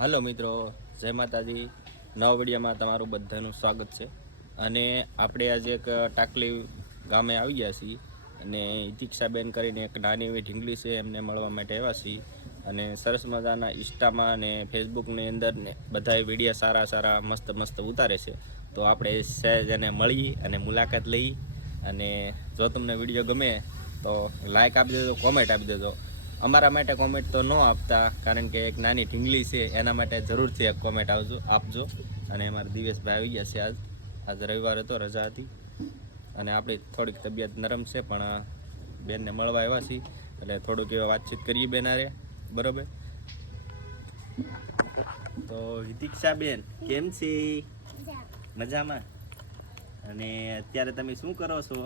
હાલો મિત્રો, જય માતાજી. નવા વિડીયોમાં તમારું બધાનું સ્વાગત છે. અને આપણે આજે એક ટાકલી ગામે આવી ગયા છીએ અને ઇતિક્ષાબેન કરીને એક નાની એવી ઢીંગલી છે, એમને મળવા માટે આવ્યા છીએ. અને સરસ મજાના ઇન્સ્ટામાં અને ફેસબુકની અંદર ને બધાય વિડીયો સારા મસ્ત મસ્ત ઉતારે છે. તો આપણે સહેજ એને મળી અને મુલાકાત લઈ. અને જો તમને વિડીયો ગમે તો લાઈક આપી દેજો, કોમેન્ટ આપી દેજો. અમારા માટે કોમેન્ટ તો ન આપતા, કારણ કે એક નાની ઢીંગલી છે, એના માટે જરૂરથી એક કોમેન્ટ આપજો. અને અમારા દિવેશભાઈ આવી ગયા છે. આજ રવિવાર હતો, રજા હતી, અને આપણી થોડીક તબિયત નરમ છે, પણ બેનને મળવા આવ્યા છીએ એટલે થોડુંક એવા વાતચીત કરીએ બેનારે, બરાબર? તો હિતિક્ષાબેન કેમ છે? મજામાં. અને અત્યારે તમે શું કરો છો?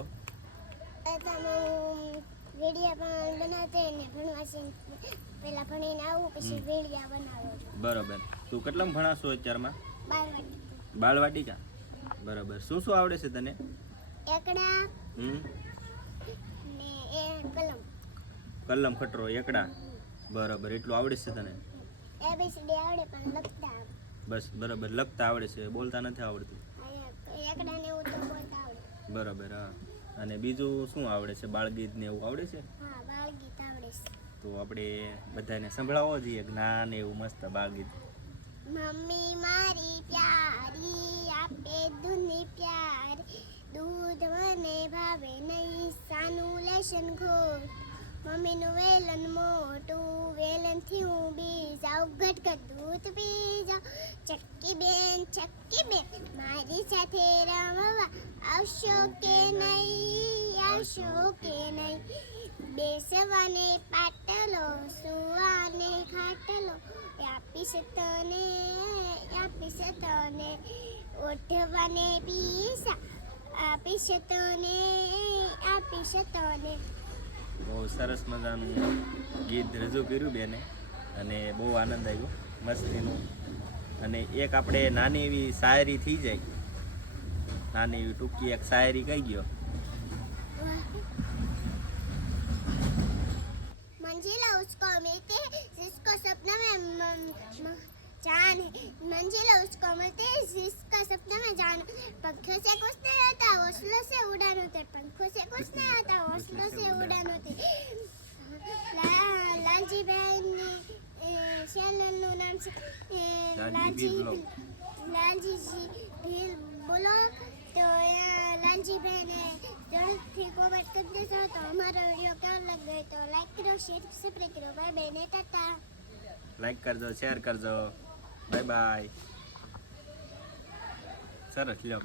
વિડિયા પણ બનાવતે ને ભણવા પહેલા ભણીને આવું, પછી વિડિયા બનાવો. બરાબર. તું કેટલામાં ભણાશો અત્યારમાં? બાળવાટિકા. બરાબર. શું શું આવડે છે તને? એકડા ને એ કલમ ખટરો એકડા. બરાબર. એટલું આવડે છે તને? એબીસીડી આવડે પણ લખતા આવડે. બસ બરાબર. લખતા આવડે છે, બોલતા નથી આવડતું. એકડા ને એવું તો બોલતા આવડે. બરાબર. હા. અને બીજું શું આવડે છે? બાળગીત ને એવું આવડે છે? હા, બાળગીત આવડે છે. તો આપણે બધાને સંભળાવો જોઈએ જ્ઞાન એવું મસ્ત બાળગીત. મમ્મી મારી પ્યારી આપે દૂધની પ્યાર, દૂધ મને ભાવે નહીં, સાનું લેશન ઘોર. મમ્મીનું વેલણ મોટું, વેલણથી હું બી જાઉં, ઘટઘટ દૂધ પી જાઉં. ચક્કી બેન મારી સાથે રમવા આવશો કે નહીં? બેસવાને પાટલો, સુવાને ખાટલો, આપીશ તને ઓઢવાને પીસા, આપીશ તને. બહુ સરસ મજાનું ગીત રજૂ કર્યું બેને, અને બહુ આનંદ આવ્યો મસ્તીનું. અને એક આપણે નાની એવી શાયરી થઈ જાય, નાની એવી ટૂંકી એક શાયરી કહી ગયો. मंजिला उसको मिलती है जिसको सपना में जान है, मंजिला उसको मिलती है जिसका सपना में जान। पंखों से कुछ नहीं आता, हौसलों से उड़ान होते, पंखों से कुछ नहीं आता, हौसलों से उड़ान होते। लालजी बहन चैनलનું નામ છે લાલજી ભીલ બોલો. તો લાલજી બહેને જલ્દથી કોમેન્ટ કરી દેશો. તો અમારો વિડીયો કેવો લાગે તો લાઈક કરો, શેર સબસ્ક્રાઈબ કરો. બાય બાય ને ટાટા. લાઈક કરજો, શેર કરજો. Bye bye. સરસ લ્યો.